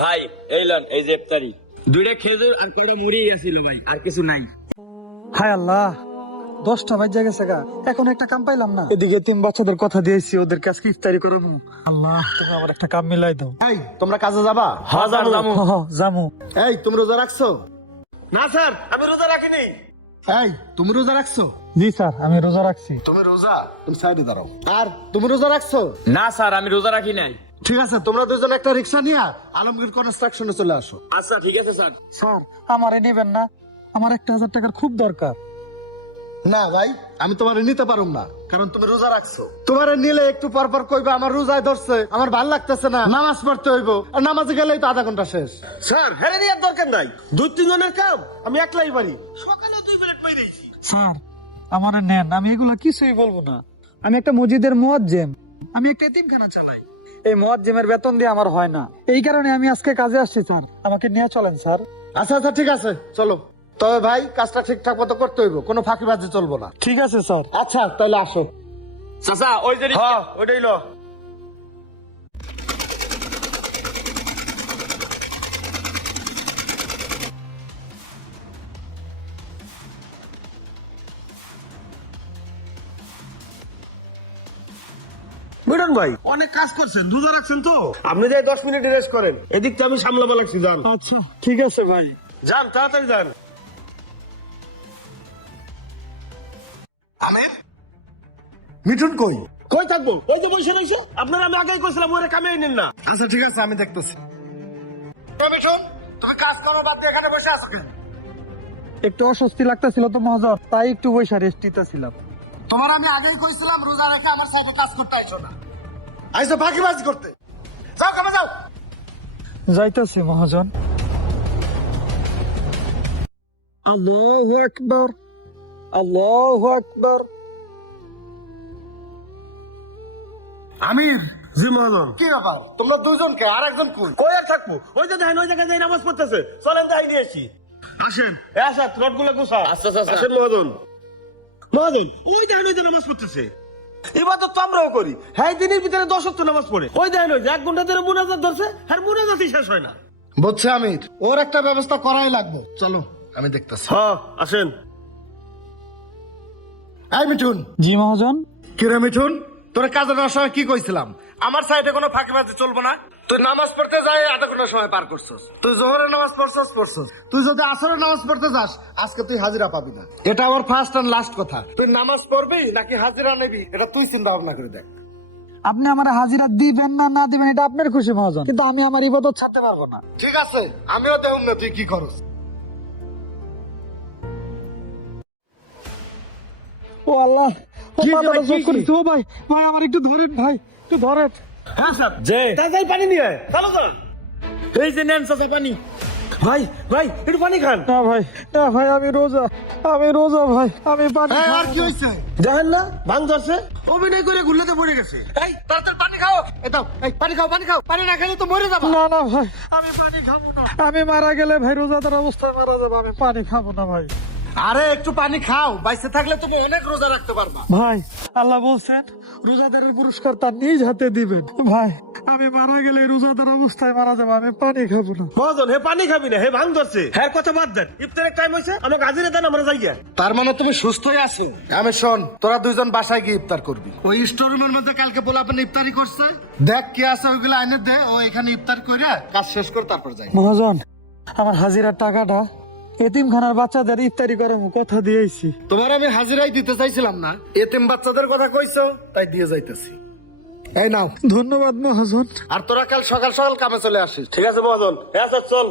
ভাই এই লন, এই যে ইফতারি। দুইটা খেজুর আর কয়টা মুড়ি আছিল ভাই, আর কিছু নাই। হায় আল্লাহ, 10টা বাজে গেছে গা, এখন একটা কাম পাইলাম না। এদিকে 3 বাচ্চাদের কথা দিয়েছি, ওদের কাছে ইফতারি করাবো। আল্লাহ, তুমি আমার একটা কাম মিলাই দাও। এই তোমরা কাজে যাবা? হ্যাঁ যাবো। জামু। এই তুমি রোজা রাখছো? না স্যার, আমি রোজা রাখিনি। এই তুমি রোজা রাখছো? জি স্যার, আমি রোজা রাখছি। তুমি রোজা? তুমি সাইডে দাঁড়াও। আর তুমি রোজা রাখছো? না স্যার, আমি রোজা রাখি নাই। ঠিক আছে, তোমরা দুজন একটা রিক্সা নিয়ে আলমগীর কনস্ট্রাকশনে চলে আসো। আচ্ছা ঠিক আছে স্যার। স্যার, আমারে নেবেন না? আমার 1000 টাকার খুব দরকার। না ভাই, আমি তোমার নিতে পারুম না, কারণ তুমি রোজা রাখছো। তোমার নিলে একটু পর পর কইবা আমার রোজায় ধরছে, আমার ভাল লাগতেছে না, নামাজ পড়তে হইব, আর নামাজে গেলেই তো আধা ঘন্টা শেষ। স্যার হ্যাঁ নেওয়ার দরকার নাই, 2-3 জনের কাম আমি একলাই পারি। সকালে 2 প্লেট পাইছি। স্যার, আমারে নেন, আমি এগুলা কিছুই বলবো না। আমি একটা মসজিদের মুয়াজ্জিম, আমি একটা এতিমখানা চালাই। এই মুয়াজ্জিমের বেতন দিয়ে আমার হয় না, এই কারণে আমি আজকে কাজে আসছি স্যার, আমাকে নিয়ে চলেন স্যার। আচ্ছা আচ্ছা ঠিক আছে, চলো। তবে ভাই কাজটা ঠিকঠাক মতো করতে হইব, কোনো ফাঁকিবাজি চলবো না। ঠিক আছে স্যার। আচ্ছা তাহলে আসো। চাচা ওই যে হ্যাঁ ওইটাই লো। মিটন ভাই অনেক কাজ করছেন, রোজা রাখছেন তো, আপনি যাই 10 মিনিট রেস্ট করেন, এদিক তো আমি সামলাবো লাগছি। যান আচ্ছা ঠিক আছে ভাই। যান তাড়াতাড়ি যান। আমির, মিঠুন কই? কই থাকবো? ওই যে বসে রয়েছে, আপনারা আমি আগেই কইছিলাম ওরে কামে নেন না। আচ্ছা ঠিক আছে, আমি দেখতেছি। মিঠুন, তুমি কাজ করো বাদ দিয়ে এখানে বসে আছো কেন? একটু অস্বস্তি লাগতেছিল তো মহাজন, তাই একটু বৈশা রেস্ট নিতেছিলাম। তোমার আমি আগেই কইছিলাম রোজা রেখে আমার সাথে কাজ করতে আইছো না, আইছো ফাঁকিবাজি করতে। যাও কামে যাও। যাইতেছে মহাজন। আল্লাহু আকবার, আল্লাহু আকবার। আমির, জি মহাজন। কি ব্যাপার তোমরা দুইজনকে, আর একজন কই? কই আর থাকবো? ওই যে দেখেন ওই জায়গায় যাই নামাজ পড়তেছে, চলেন যাই নিয়ে আসি। আসেন এ আসা রড গুলো গুছা। আচ্ছা, আচ্ছা, আচ্ছা। আসেন মহাজন। মহাজন ওই দেখেন ওই যে নামাজ পড়তেছে, এবার তো আমরাও করি। হ্যাঁ দিনের ভিতরে 10 ওয়াক্ত নামাজ পড়ে। ওই দেখেন ওই যে 1 ঘন্টা ধরে মুনাজাত ধরছে, আর মুনাজাতই শেষ হয় না। বুঝছে আমির, ওর একটা ব্যবস্থা করাই লাগবে। চলো আমি দেখতেছি। হ্যাঁ আসেন। এই মিঠুন। জি মহাজন। কিরে মিঠুন, তোর কাজে নেওয়ার সময় কি কইছিলাম? আমার সাইডে কোনো ফাঁকিবাজি চলবো না। তুই নামাজ পড়তে যাই আধা ঘন্টা সময় পার করছস, তুই জোহরের নামাজ পড়ছস। তুই যদি আসরের নামাজ পড়তে যাস, আজকে তুই হাজিরা পাবি না। এটা আমার ফার্স্ট এন্ড লাস্ট কথা। তুই নামাজ পড়বি নাকি হাজিরা নেবি, এটা তুই চিন্তা ভাবনা করে দেখ। আপনি আমার হাজিরা দিবেন না না দিবেন এটা আপনার খুশি মহাজন, কিন্তু আমি আমার ইবাদত ছাড়তে পারবো না। ঠিক আছে, আমিও দেখুন না তুই কি করস। ও আল্লাহ, ও কি মাথাটা ভাই, কি? চোখ করেছে। ও ভাই, ভাই আমার একটু ধরেন, ভাই একটু ধরেন। হ্যাঁ স্যার। যে তাই পানি নিয়ে আয়, চালো যান। এই যে নেন চাচা পানি। ভাই ভাই একটু পানি খান। না ভাই, না ভাই, আমি রোজা ভাই, আমি পানি এই, খাবো আর কি না। হয়েছে? দেখেন না ভাঙ ধরছে, অভিনয় করে ঘুরলেতে পড়ে গেছে। এই তাড়াতাড়ি পানি খাও। এই দাও, এই পানি খাও, পানি না খেলে তো মরে যাবা। না না ভাই, আমি পানি খাবো না। আমি মারা গেলে ভাই রোজাদার অবস্থায় মারা যাবো, আমি পানি খাবো না ভাই। আরে একটু পানি খাও, বাইসে থাকলে তুমি অনেক রোজা রাখতে পারবা। ভাই, আল্লাহ বলছেন রোজাদারের পুরস্কার তার নিজ হাতে দিবেন। ভাই, আমি মারা গেলে রোজাদার অবস্থায় মারা যাবো, আমি পানি খাবো না। মহাজন হে পানি খাবি না, হে ভাঙ ধরছে। হ্যাঁ কথা বাদ দেন, ইফতারের টাইম হয়েছে, আমাকে হাজিরা দেন, আমরা যাই গিয়া। তার মানে তুমি সুস্থই আছো? আমি শোন, তোরা দুইজন বাসায় গিয়ে ইফতার করবি। ওই স্টোর রুমের মধ্যে কালকে পোলাপেন ইফতারি করছে, দেখ কি আছে ওইগুলো আইনে দে, ও এখানে ইফতার করে কাজ শেষ করে তারপর যাই। মহাজন, আমার হাজিরার টাকাটা এতিমখানার বাচ্চাদের ইফতারি করার কথা দিয়েছি। তোমার আমি হাজিরাই দিতে চাইছিলাম না, এতিম বাচ্চাদের কথা কইছো তাই দিয়ে যাইতেছি। এই নাও। ধন্যবাদ মহাজন। আর তোরা কাল সকাল সকাল কামে চলে আসিস। ঠিক আছে মহাজন, হ্যাঁ স্যার চল।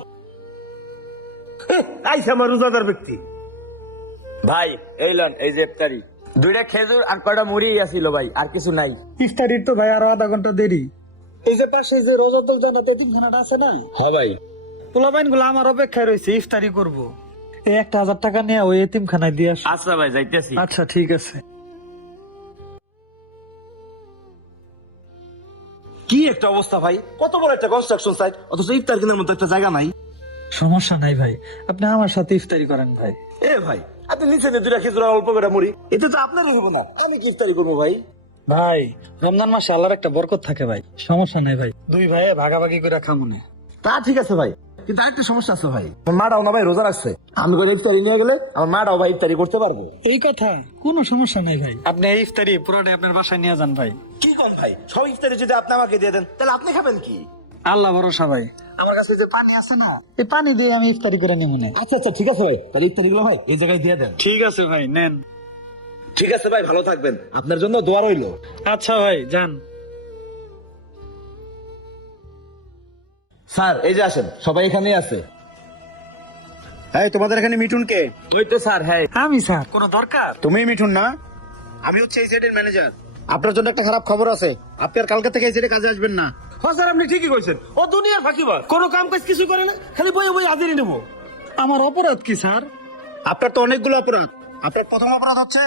আইসা আমার রোজাদার ব্যক্তি। ভাই এই লন, এই যে ইফতারি। দুইটা খেজুর আর কয়টা মুড়ি আছিল ভাই, আর কিছু নাই। ইফতারির তো ভাই আরো আধা ঘন্টা দেরি। এই যে পাশে যে রোজাতুল জান্নাত এতিমখানাটা আছে না, হ্যাঁ ভাই। পোলাপাইন গুলো আমার অপেক্ষায় রয়েছে, ইফতারি করব। এই 1000 টাকা নিয়ে ওই এতিমখানায় দিয়ে আস। আচ্ছা ভাই যাইতেছি। আচ্ছা ঠিক আছে। কি একটা অবস্থা ভাই, কত বড় একটা কনস্ট্রাকশন সাইট, অথচ ইফতার কেনার মতো একটা জায়গা নাই। সমস্যা নাই ভাই, আপনি আমার সাথে ইফতারি করেন ভাই। এ ভাই আপনি নিচে নিয়ে 2টা খেজুর আর অল্প করে মুড়ি, এতে তো আপনারই হইব না, আমি কি ইফতারি করবো ভাই? ভাই, রমজান মাসে আল্লাহর একটা বরকত থাকে ভাই, সমস্যা নাই ভাই, দুই ভাইয়ে ভাগাভাগি করে খামুনে। তা ঠিক আছে ভাই, কিন্তু আরেকটা সমস্যা আছে ভাই, আমার মাটাও না ভাই রোজা রাখছে। আমি করে ইফতারি নিয়ে গেলে আমার মাটাও ভাই ইফতারি করতে পারবো। এই কথা, কোনো সমস্যা নাই ভাই, আপনি এই ইফতারি পুরোটাই আপনার বাসায় নিয়ে যান ভাই। কি কোন ভাই, সব ইফতারি যদি আপনি আমাকে দিয়ে দেন তাহলে আপনি খাবেন কি? আল্লাহ ভরসা ভাই, আমার কাছে যে পানি আছে না, এই পানি দিয়ে আমি ইফতারি করে নিব না। আচ্ছা আচ্ছা ঠিক আছে ভাই, তাহলে ইফতারি গুলো ভাই এই জায়গায় দিয়ে দেন। ঠিক আছে ভাই, নেন। ঠিক আছে ভাই, ভালো থাকবেন, আপনার জন্য দোয়া রইলো। আচ্ছা ভাই, যান। স্যার এই যে আসেন, সবাই এখানেই আছে। হ্যাঁ, তোমাদের এখানে মিঠুন কে? ওই তো স্যার, হ্যাঁ। আমি স্যার, কোনো দরকার? তুমি মিঠুন না? আমি হচ্ছে এই সাইডের ম্যানেজার। আপনার জন্য একটা খারাপ খবর আছে, আপনি আর কালকে থেকে এই সাইডে কাজে আসবেন না। হ্যাঁ স্যার, আপনি ঠিকই কইছেন, ও দুনিয়ার ফাঁকিবাজ, কোনো কাম কাজ কিছু করে না, খালি বই বই হাজিরি নেবো। আমার অপরাধ কি স্যার? আপনার তো অনেকগুলো অপরাধ। আপনার প্রথম অপরাধ হচ্ছে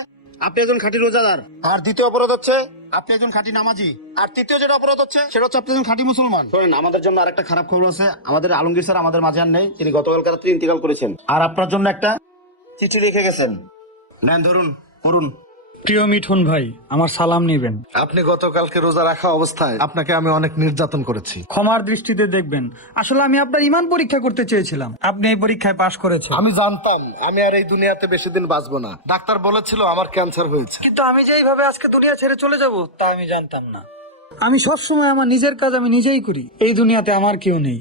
আপনি একজন খাঁটি রোজাদার, আর দ্বিতীয় অপরাধ হচ্ছে আপনি একজন খাঁটি নামাজি, আর তৃতীয় যেটা অপরাধ হচ্ছে সেটা হচ্ছে আপনি একজন খাঁটি মুসলমান। শোনেন, আমাদের জন্য আরেকটা খারাপ খবর আছে, আমাদের আলমগীর স্যার আমাদের মাঝে আর নেই, তিনি গতকাল রাত্রে ইন্তেকাল করেছেন। আর আপনার জন্য একটা চিঠি লিখে গেছেন, নেন ধরুন, পড়ুন। প্রিয় মিঠুন ভাই, আমার সালাম নিবেন। আপনি গতকালকে রোজা রাখা অবস্থায় আপনাকে আমি অনেক নির্যাতন করেছি। ক্ষমার দৃষ্টিতে দেখবেন, আসলে আমি আপনার ইমান পরীক্ষা করতে চেয়েছিলাম, আপনি এই পরীক্ষায় পাশ করেছেন। আমি জানতাম আমি আর এই দুনিয়াতে বেশি দিন বাঁচবো না, ডাক্তার বলেছিল আমার ক্যান্সার হয়েছে। কিন্তু আমি যে এইভাবে আজকে দুনিয়া ছেড়ে চলে যাব তা আমি জানতাম না। আমি সবসময় আমার নিজের কাজ আমি নিজেই করি, এই দুনিয়াতে আমার কেউ নেই,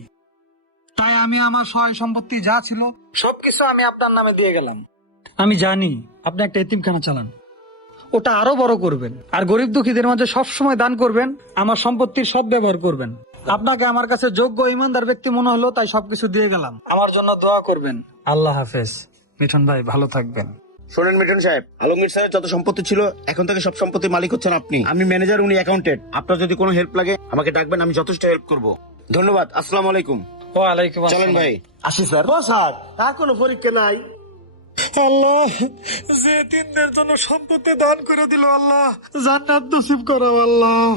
তাই আমি আমার সহায় সম্পত্তি যা ছিল সবকিছু আমি আপনার নামে দিয়ে গেলাম। আমি জানি আপনি একটা এতিমখানা চালান, ওটা আরো বড় করবেন, আর গরিব দুঃখীদের মাঝে সবসময় দান করবেন, আমার সম্পত্তির সৎ ব্যবহার করবেন। আপনাকে আমার কাছে যোগ্য ইমানদার ব্যক্তি মনে হলো, তাই সবকিছু দিয়ে গেলাম। আমার জন্য দোয়া করবেন। আল্লাহ হাফেজ। মিঠুন ভাই, ভালো থাকবেন। শোনেন মিঠুন সাহেব, আলমগীর স্যারের যত সম্পত্তি ছিল এখন থেকে সব সম্পত্তির মালিক হচ্ছেন আপনি। আমি ম্যানেজার, উনি অ্যাকাউন্টেন্ট। আপনার যদি কোনো হেল্প লাগে আমাকে ডাকবেন, আমি যথেষ্ট হেল্প করব। ধন্যবাদ, আসসালামু আলাইকুম। ওয়ালাইকুম চলেন আসসালাম। ভাই, আসি স্যার। ও স্যার, আর কোনো পরীক্ষা নাই? আল্লাহ, যে তিনদের জন্য সম্পত্তি দান করে দিল, আল্লাহ জান্নাত নসিব করো আল্লাহ।